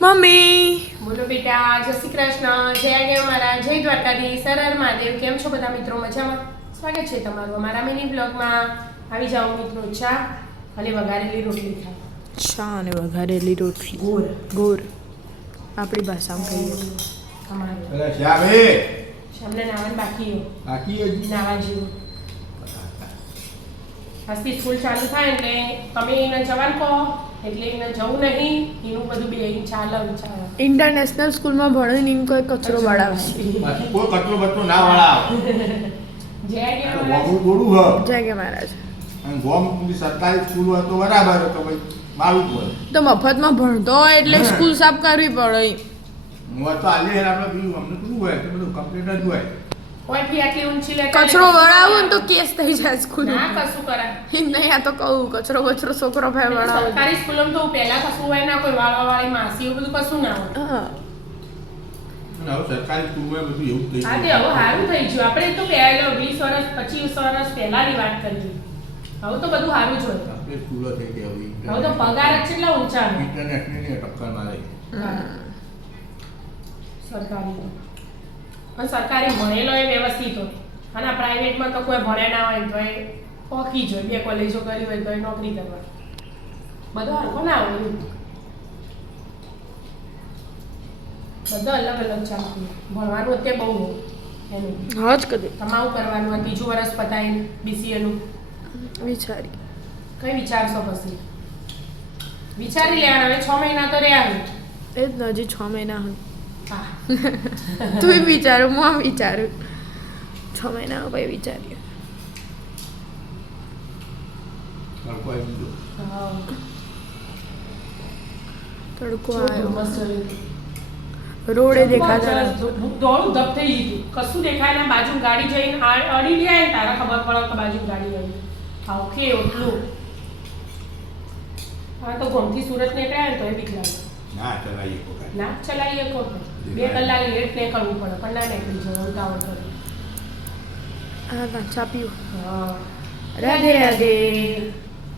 Mummy બોલો બેટા, જય શ્રી કૃષ્ણ, જય આજ્ઞા મહારાજ, જય દ્વારકાધીશ, હર હર મહાદેવ. કેમ છો બધા મિત્રો? મજામાં? સ્વાગત છે તમારું અમારા મિની બ્લોગમાં. આવી જાઓ મિત્રો, ચા અને વઘારેલી રોટલી ખાઓ. ચા અને વઘારેલી રોટલી ગોળ ગોળ આપણી ભાષામાં કહીએ અમારું અરે શ્યામે શામને નાવાનું બાકી હો, બાકી હજી નાવા જેવું. આજથી સ્કૂલ ચાલુ થાય એટલે તમે એને જવાનું કહો એટલે એને જવું નહીં, એનું બધું બે ચાલે ચાલે. ઇન્ટરનેશનલ સ્કૂલમાં ભણીને એમ કોઈ કચરો વાળાવશે. પાછું કોઈ કચરો બચરો ના વાળા જય આજ્ઞા મહારાજ. ગોમ ગોળું હ જય કે મહારાજ. અને ગોમ સરકારી સ્કૂલ હોય તો બરાબર તો ભાઈ મારું જ હોય તો મફતમાં ભણતો હોય એટલે સ્કૂલ સાફ કરવી પડે. હું તો આજે આપણે બીજું અમને શું હોય તો બધું કમ્પ્લીટ જ હોય. કોઈ ફી આટલી ઊંચી લેતા કચરો વળાવો ને તો કેસ થઈ જાય સ્કૂલ. ના કશું કરાય. એમ નહીં, આ તો કહું કચરો બચરો છોકરો ભાઈ વળાવો. સરકારી સ્કૂલોમાં તો પહેલા કશું હોય ના, કોઈ વાળવાવાળી માસી એવું બધું કશું ના હોય. હા અને હવે સરકારી સ્કૂલમાં બધું એવું થઈ હા તે હવે સારું થઈ ગયું. આપણે તો પહેલા 20 વર્ષ 25 વર્ષ પહેલાની વાત કરીએ. હવે તો બધું સારું જ હોય. આપણે સ્કૂલો થઈ ગઈ હવે હવે તો પગાર જ કેટલા ઊંચા હોય. ઇન્ટરનેશનલની ટક્કર મારે સરકારી અને સરકારી ભણેલો એ વ્યવસ્થિત હોય અને પ્રાઇવેટમાં તો કોઈ ભણ્યા ના હોય તો એ પોકી જોઈએ, 2 કોલેજો કરી હોય તો એ નોકરી કરવા બધો હરખો ના હોય એવું. બધો અલગ અલગ ચાલતું ભણવાનું અત્યારે બહુ હોય એનું. હા જ કદી તમારું કરવાનું હોય. 3જું વર્ષ પતાવીને BCA નું વિચારી કઈ વિચારશો પછી? વિચારી લેવાના. હવે 6 મહિના તો રહ્યા હોય. એ જ ને, હજી 6 મહિના હોય. હા તું વિચારું, હું આમ વિચારું 6 મહિના પછી વિચાર્યું. તડકો આવી ગયો હા. તડકો કેવું આવ્યો, ધુમ્મસ જોયું. રોડે દેખાતા જરા નથી. દોડું ધપ થઈ ગયું. કશું દેખાય ના, બાજુ ગાડી જઈને અડી જાય ને તારા ખબર પડે કે બાજુ ગાડી આવી. હા ઓકે એટલું. હા તો ગોમથી સુરત નીકળ્યા ને તો એ બીક લાગે. ના ચલાવીએ કોઈ ના ચલાવીએ કો 2 કલાક લેટ નીકળવું પડે પણ ના નીકળી જવું ઉતાવળ કરે. હા ચા પીવું. હા રાધે રાધે.